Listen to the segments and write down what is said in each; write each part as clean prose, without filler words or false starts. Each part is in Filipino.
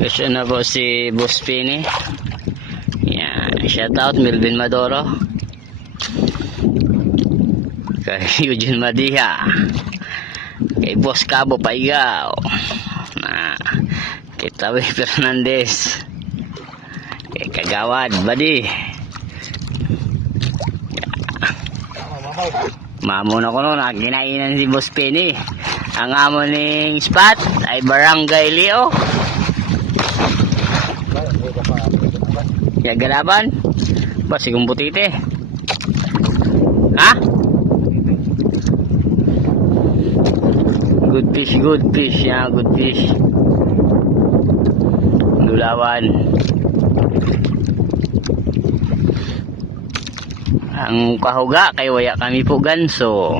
Kasi na po si Boss Pini. Yan, shout out Melvin Madoro. Kay Eugene Madiha. Kay Boss Cabo Paigaw. Kay Tawi Fernandez. Kay Kagawad Badi. Mamuna ko noon, kinainan si Boss Pini. Ang amo ning spot ay Barangay Leo. Ya galaban. Ba sigong butite. Ha? Good fish ya, good fish. Lulawan. Ang kahuga kay waya kami po ganso.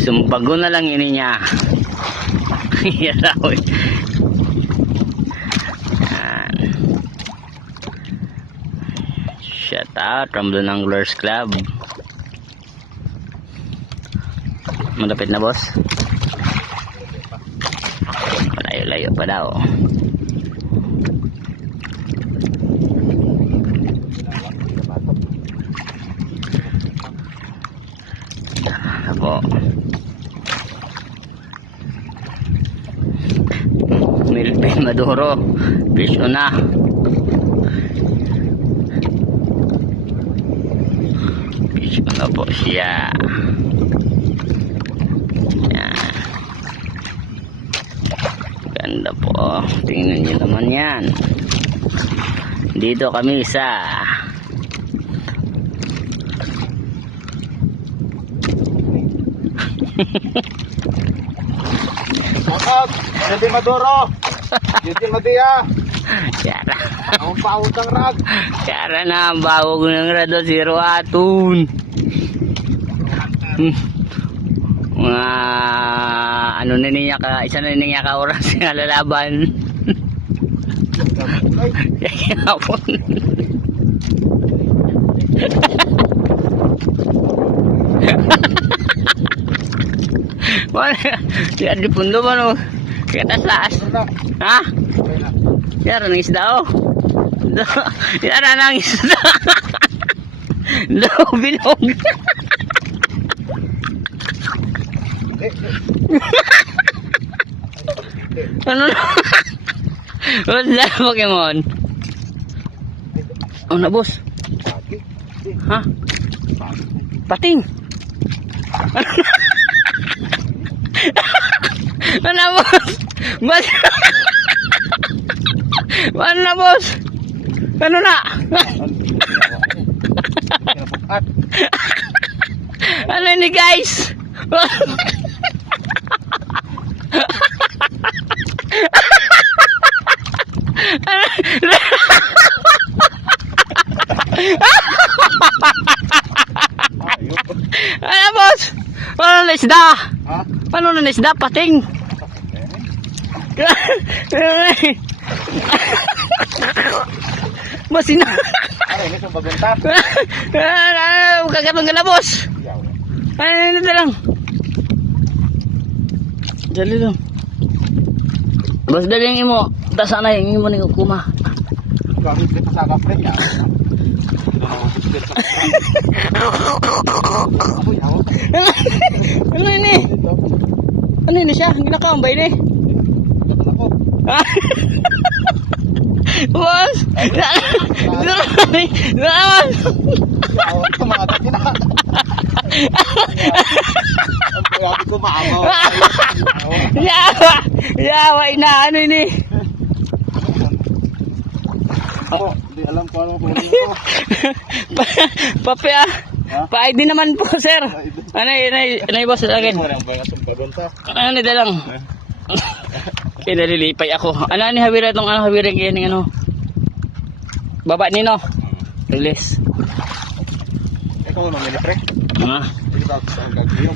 Sumpago na lang ini niya. Yan. Shout out Ramblon Anglers Club. Malapit na boss. Malayo-layo pa daw. Ako. Melvin Maduro. Fish on na. Fish on na po siya. Yan. Ganda po. Tingnan nyo naman yan. Dito kami sa Shoutout, Melvin Maduro, Eugene Madiha. Syara. Ang pawod ng rag. Syara na ang bawog ng rado si Ruatun. Mga ano na niya ka, isa na niya ka oras nga lalaban. Hapon. Yan di pundo ba no? Kaya taas. Ha? Yan ang isda oh. Yan ang isda. Binog. Ano na? Wala Pokemon. Oh na boss. Ha? Pating. Ano boss? Bas. Ano na boss? Ano na? Ano ini guys? Ano boss? Ano na isda? Ano na isda? Pating. Masina. Ini sa baganta. Kagatong ka na boss. Ano na lang. Dali lang. Boss dali yung imo. Tasa na yung imo ni kuma. Gamit dito sa kapre niya. Ano ini? Ano ini siya? Ang ginakambay ni. Boss! Naman! Tumatak na. Ang buwag ko maamaw. Yawa! Inaano ini? Ako, hindi alam ko anong kulang ito. Papi ah! Pa-ID naman po sir! Ano boss sa akin? Ano na lang? Kinalilipay ako. Ano ni hawira itong hawira kaya ng ano? Baba nino. Release. Ikaw ano, pre? Ha? Ikaw sa gagawin.